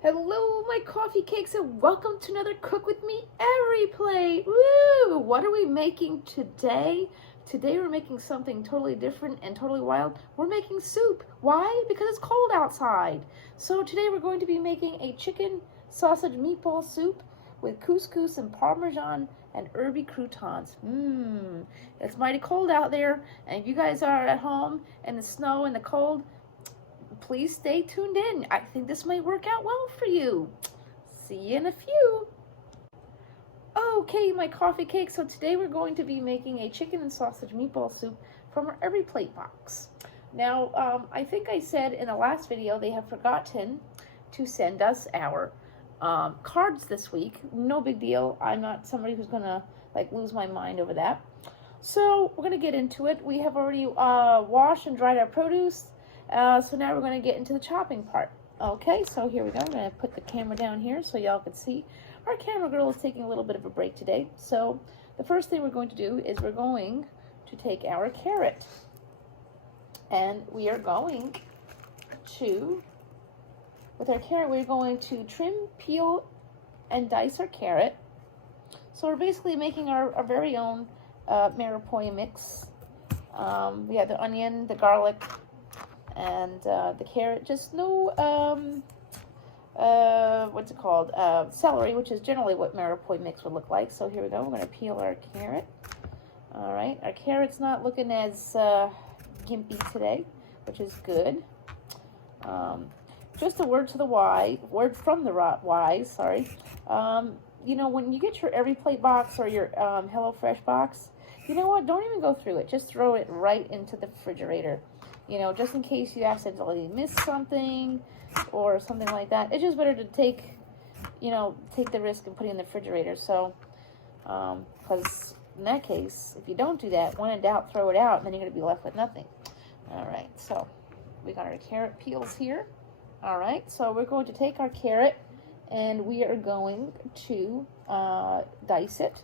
Hello, my coffee cakes, and welcome to another Cook With Me Every Plate. Woo! What are we making today? Today we're making something totally different and totally wild. We're making soup. Why? Because it's cold outside. So today we're going to be making a chicken sausage meatball soup with couscous and parmesan and herby croutons. It's mighty cold out there, and if you guys are at home in the snow and the cold, please stay tuned in. I think this might work out well for you. See you in a few. Okay, my coffee cake. So today we're going to be making a chicken and sausage meatball soup from our Every Plate box. Now, I think I said in the last video they have forgotten to send us our cards this week. No big deal. I'm not somebody who's gonna lose my mind over that. So we're gonna get into it. We have already washed and dried our produce. So now we're going to get into the chopping part. Okay, so here we go. I'm going to put the camera down here so y'all can see. Our camera girl is taking a little bit of a break today. So the first thing we're going to do is we're going to take our carrot. And we are going to, with our carrot, we're going to trim, peel, and dice our carrot. So we're basically making our very own maripoy mix. We have the onion, the garlic, and the carrot, just no, what's it called, celery, which is generally what maripoy mix would look like. So here we go, we're going to peel our carrot. All right, our carrot's not looking as gimpy today, which is good. Just a word from the wise, sorry. You know, when you get your Every Plate box or your HelloFresh box, you know what, don't even go through it, just throw it right into the refrigerator. You know, just in case you accidentally miss something or something like that. It's just better to take the risk and put it in the refrigerator. So, because in that case, if you don't do that, when in doubt, throw it out, and then you're going to be left with nothing. All right, so we got our carrot peels here. All right, so we're going to take our carrot and we are going to dice it.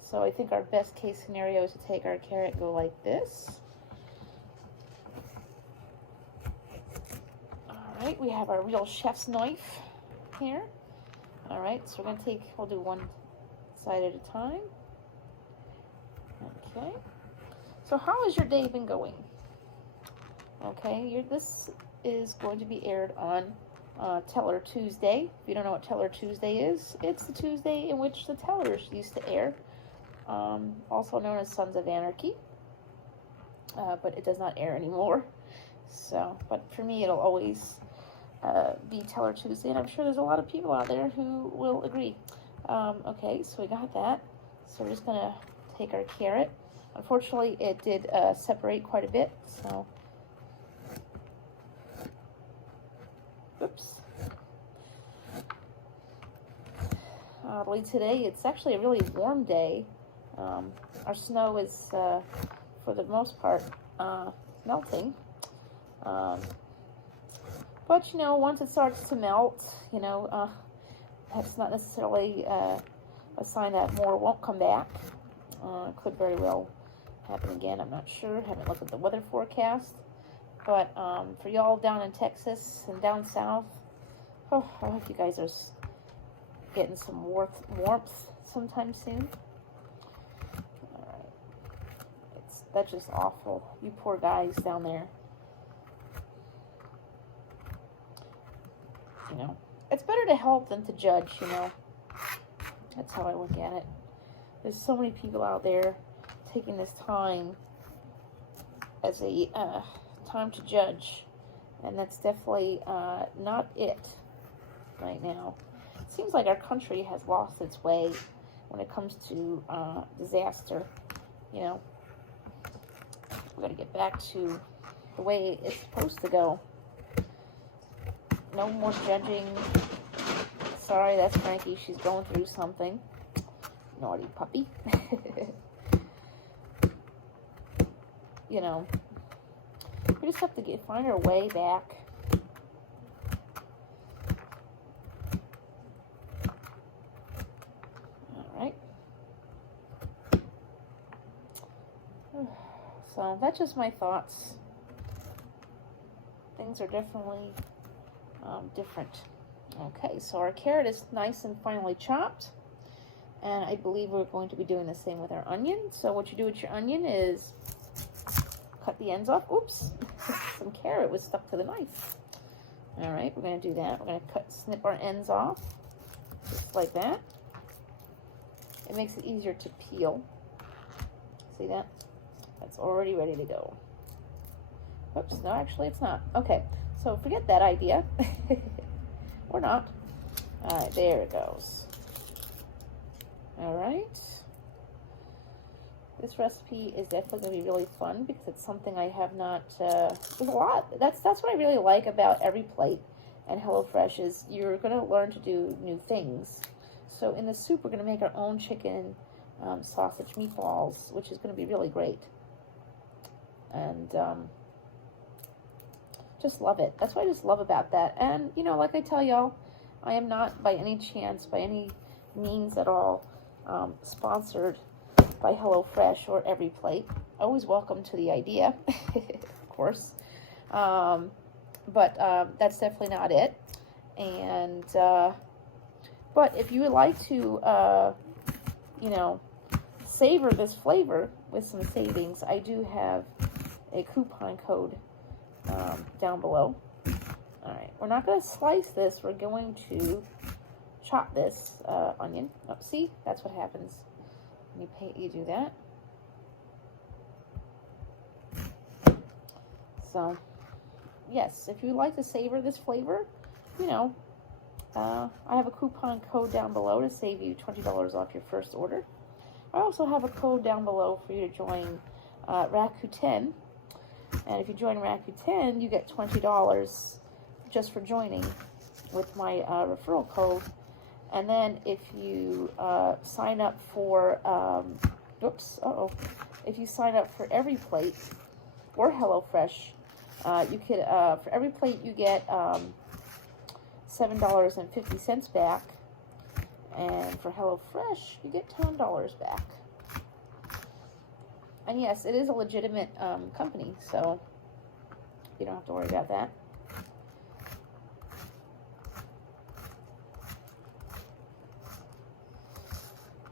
So I think our best case scenario is to take our carrot and go like this. Alright, we have our real chef's knife here. Alright, so we're going to we'll do one side at a time. Okay. So how has your day been going? Okay, this is going to be aired on Teller Tuesday. If you don't know what Teller Tuesday is, it's the Tuesday in which the Tellers used to air. Also known as Sons of Anarchy. But it does not air anymore. So, but for me, it'll always be Teller Tuesday, and I'm sure there's a lot of people out there who will agree. Okay, so we got that. So we're just gonna take our carrot. Unfortunately, it did separate quite a bit, so oops. Oddly today, it's actually a really warm day. Our snow is, for the most part, melting. But, you know, once it starts to melt, you know, that's not necessarily a sign that more won't come back. It could very well happen again. I'm not sure. Haven't looked at the weather forecast. But for y'all down in Texas and down south, I hope you guys are getting some warmth sometime soon. All right. That's just awful. You poor guys down there. You know, it's better to help than to judge, you know. That's how I look at it. There's so many people out there taking this time as a time to judge, and that's definitely not it right now. It seems like our country has lost its way when it comes to disaster. You know, we got to get back to the way it's supposed to go. No more judging. Sorry, that's Frankie. She's going through something. Naughty puppy. You know, we just have to find our way back. All right. So that's just my thoughts. Things are definitely different Okay, so our carrot is nice and finely chopped. And I believe we're going to be doing the same with our onion. So what you do with your onion is cut the ends off. Oops, some carrot was stuck to the knife. All right, we're going to do that. We're going to snip our ends off, just like that. It makes it easier to peel. See that? That's already ready to go. Oops, no, actually it's not. Okay, so forget that idea. Or not. All right, there it goes. All right. This recipe is definitely going to be really fun because it's something I have not, there's a lot. That's what I really like about Every Plate and HelloFresh is you're going to learn to do new things. So in the soup, we're going to make our own chicken sausage meatballs, which is going to be really great. And just love it. That's what I just love about that. And, you know, like I tell y'all, I am not by any chance, by any means at all, sponsored by HelloFresh or Every Plate. Always welcome to the idea, of course. But that's definitely not it. And, but if you would like to, you know, savor this flavor with some savings, I do have a coupon code down below. All right, we're not going to slice this. We're going to chop this onion. Oh, see, that's what happens when you do that. So, yes, if you would like to savor this flavor, you know, I have a coupon code down below to save you $20 off your first order. I also have a code down below for you to join Rakuten. And if you join Rakuten, you get $20 just for joining with my referral code. And then if you sign up for, if you sign up for Every Plate or HelloFresh, you could, for Every Plate you get $7.50 back. And for HelloFresh, you get $10 back. And yes, it is a legitimate company, so you don't have to worry about that.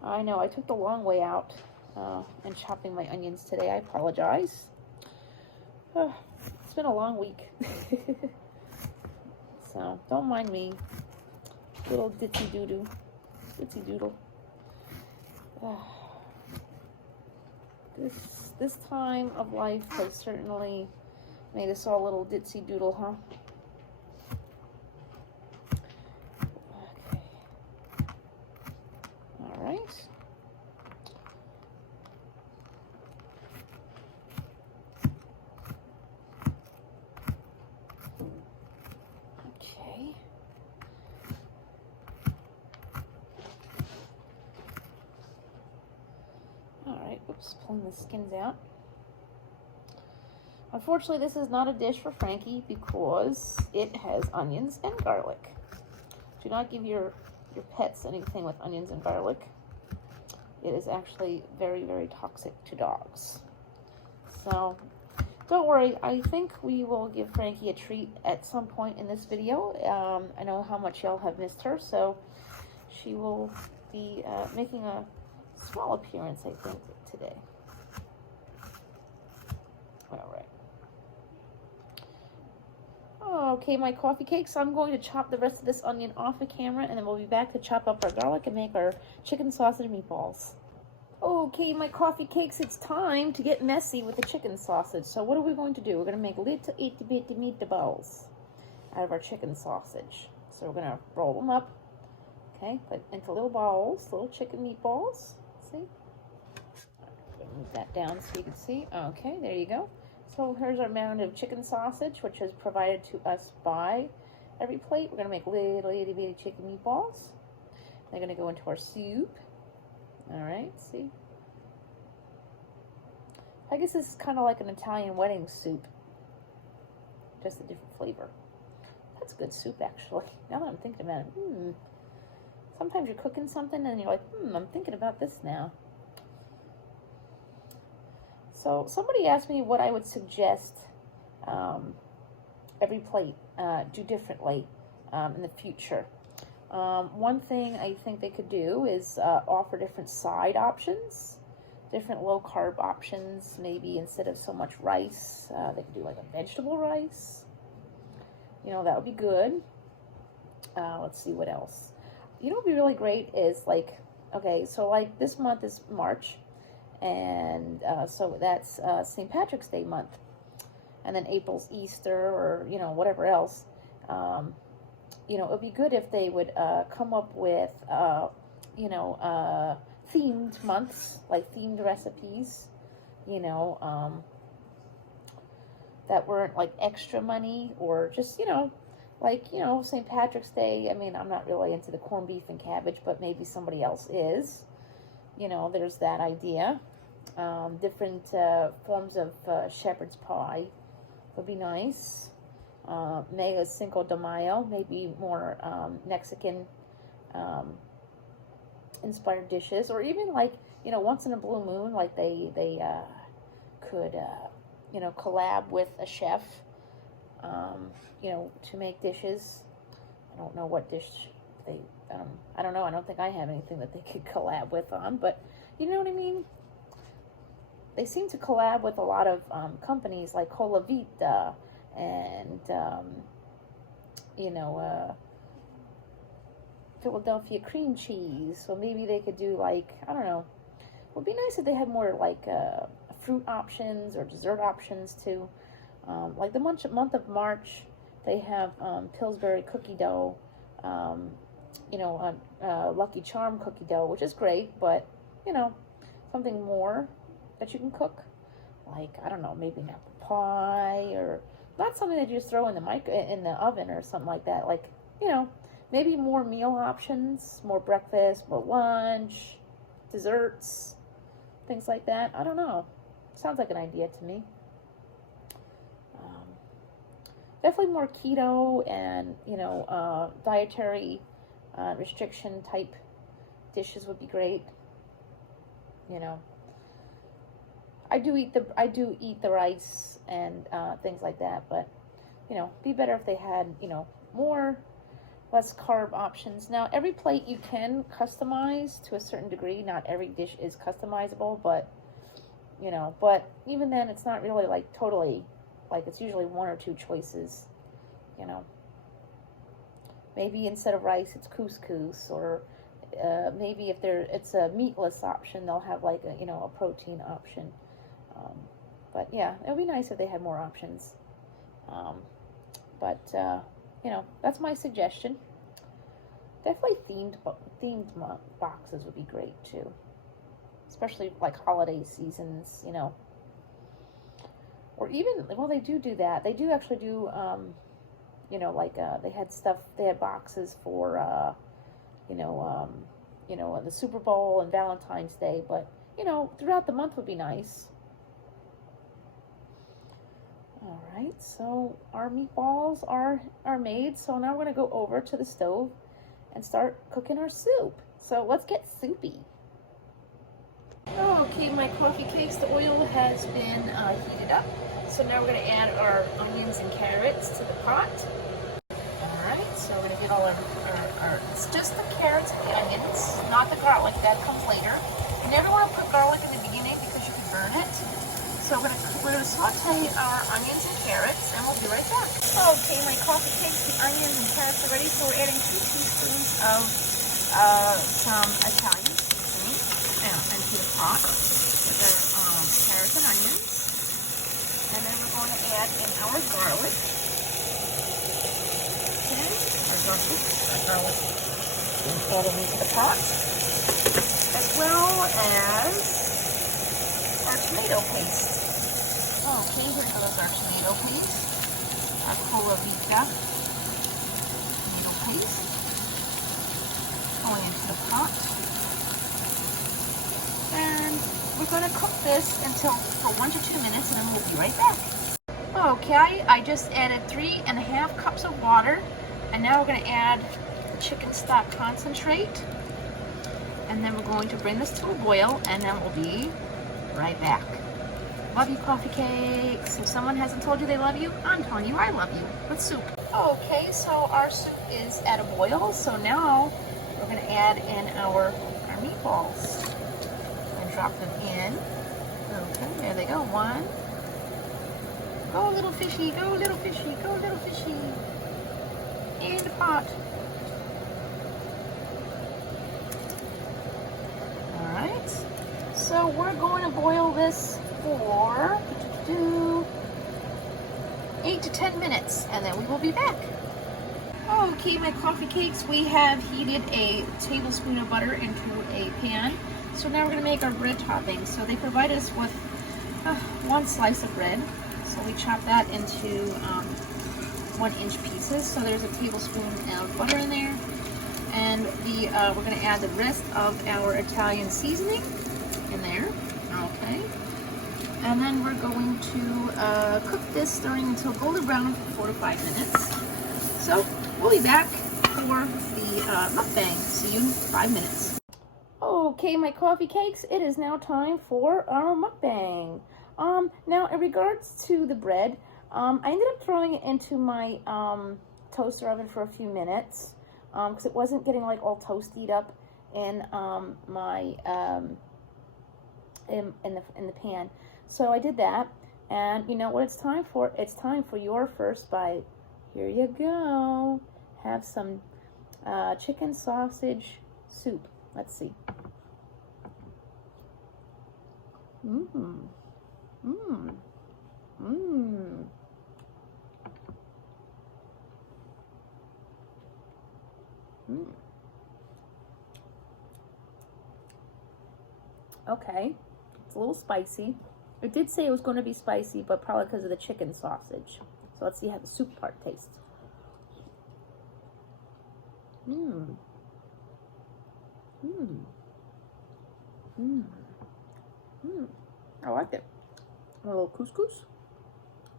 I know, I took the long way out and chopping my onions today. I apologize. It's been a long week. So, don't mind me. Little ditzy doo-doo. Ditzy doodle. This time of life has certainly made us all a little ditzy doodle, huh? Okay. All right. Okay. Alright, oops, pulling the skins out. Unfortunately, this is not a dish for Frankie because it has onions and garlic. Do not give your pets anything with onions and garlic. It is actually very, very toxic to dogs. So, don't worry. I think we will give Frankie a treat at some point in this video. I know how much y'all have missed her, so she will be making a small appearance, I think, today. All right. Okay, my coffee cakes. I'm going to chop the rest of this onion off the camera, and then we'll be back to chop up our garlic and make our chicken sausage meatballs. Okay, my coffee cakes, it's time to get messy with the chicken sausage. So what are we going to do? We're going to make little itty bitty meatballs out of our chicken sausage. So we're going to roll them up, okay, put into little balls, little chicken meatballs. See? Move that down so you can see. Okay, there you go. So here's our mound of chicken sausage, which is provided to us by Every Plate. We're going to make little itty bitty chicken meatballs. They're going to go into our soup. All right, see? I guess this is kind of like an Italian wedding soup. Just a different flavor. That's good soup, actually. Now that I'm thinking about it. Sometimes you're cooking something and you're like, I'm thinking about this now. So somebody asked me what I would suggest Every Plate do differently in the future. One thing I think they could do is offer different side options, different low-carb options. Maybe instead of so much rice, they could do like a vegetable rice. You know, that would be good. Let's see what else. You know what would be really great is like, okay, so like this month is March, and so that's St. Patrick's Day month. And then April's Easter, or, you know, whatever else. You know, it would be good if they would come up with, you know, themed months, like themed recipes, you know, that weren't like extra money, or just, you know, like, you know, St. Patrick's Day. I mean, I'm not really into the corned beef and cabbage, but maybe somebody else is. You know, there's that idea. Different forms of shepherd's pie would be nice. Mega Cinco de Mayo, maybe more Mexican inspired dishes, or even like, you know, once in a blue moon, like they could you know, collab with a chef, you know, to make dishes. I don't know what dish they, I don't know. I don't think I have anything that they could collab with on, but you know what I mean? They seem to collab with a lot of companies like Cola Vita and, you know, Philadelphia cream cheese. So maybe they could do like, I don't know. It would be nice if they had more like fruit options or dessert options too. Like the month of March, they have Pillsbury cookie dough, you know, Lucky Charm cookie dough, which is great, but, you know, something more that you can cook. Like, I don't know, maybe an apple pie, or not something that you just throw in the oven or something like that. Like, you know, maybe more meal options, more breakfast, more lunch, desserts, things like that. I don't know. Sounds like an idea to me. Definitely more keto and, you know, dietary restriction type dishes would be great. You know, I do eat the rice and things like that, but, you know, be better if they had, you know, less carb options. Now, every plate you can customize to a certain degree. Not every dish is customizable, but, you know, but even then, it's not really like totally, like, it's usually one or two choices, you know. Maybe instead of rice, it's couscous, or maybe if it's a meatless option, they'll have like a, you know, a protein option. But yeah, it would be nice if they had more options. But you know, that's my suggestion. Definitely themed boxes would be great too, especially like holiday seasons, you know. Or even, well, they do that. They do actually do, you know, like they had boxes for, you know, the Super Bowl and Valentine's Day. But, you know, throughout the month would be nice. All right, so our meatballs are made. So now we're going to go over to the stove and start cooking our soup. So let's get soupy. Okay, my coffee cakes, the oil has been heated up. So now we're going to add our onions and carrots to the pot. Alright, so we're going to get all our, it's just the carrots and the onions, not the garlic, that comes later. You never want to put garlic in the beginning because you can burn it. So we're going to saute our onions and carrots, and we'll be right back. Okay, my coffee cakes, the onions and carrots are ready, so we're adding 2 teaspoons of some Italian seasoning into the pot with our carrots and onions. And then we're going to add in our garlic. Okay, our garlic. Add it into the pot. As well as our tomato paste. Okay, here goes our tomato paste. Our Cola Vita tomato paste. Going into the pot. And we're going to cook this for 1 to 2 minutes, and then we'll be right back. Okay, I just added 3½ cups of water, and now we're going to add the chicken stock concentrate, and then we're going to bring this to a boil, and then we'll be right back. Love you, coffee cakes. If someone hasn't told you they love you, I'm telling you I love you. With soup. Okay, so our soup is at a boil. So now we're going to add in our meatballs. And drop them in. Okay, there they go. One. Go little fishy, go little fishy, go little fishy. In the pot. Alright. So we're going to boil this for 8 to 10 minutes, and then we will be back. Okay, my coffee cakes, we have heated a tablespoon of butter into a pan. So now we're going to make our bread topping. So they provide us with one slice of bread. So we chop that into 1-inch pieces. So there's a tablespoon of butter in there. And we're going to add the rest of our Italian seasoning in there. Okay. And then we're going to cook this, stirring until golden brown for 4 to 5 minutes. So we'll be back for the mukbang. See you in 5 minutes. Okay, my coffee cakes, it is now time for our mukbang. Now in regards to the bread, I ended up throwing it into my toaster oven for a few minutes because it wasn't getting like all toasted up in my in the pan. So I did that, and you know what it's time for? It's time for your first bite. Here you go. Have some chicken sausage soup. Let's see. Mmm. Mmm. Mmm. Mmm. Okay. It's a little spicy. It did say it was going to be spicy, but probably because of the chicken sausage. So let's see how the soup part tastes. Mmm. Mmm. Mmm. Mmm. I like it. A little couscous.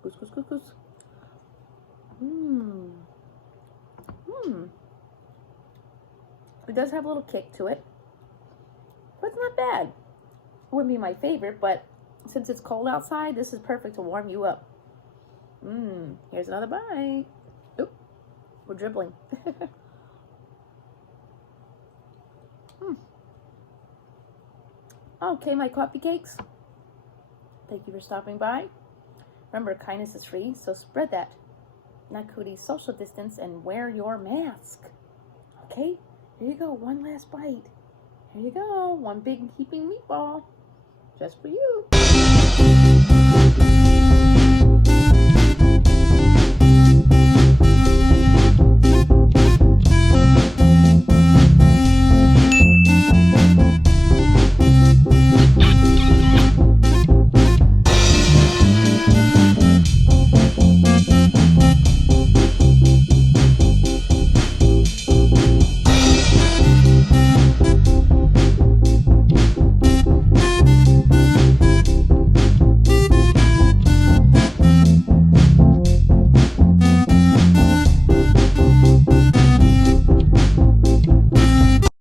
Couscous, couscous. Mmm. Mmm. It does have a little kick to it. But it's not bad. It wouldn't be my favorite, but since it's cold outside, this is perfect to warm you up. Mmm. Here's another bite. Oop. We're dribbling. Okay, my coffee cakes. Thank you for stopping by. Remember, kindness is free, so spread that. Not cooties, social distance, and wear your mask. Okay? Here you go. One last bite. Here you go. One big heaping meatball. Just for you.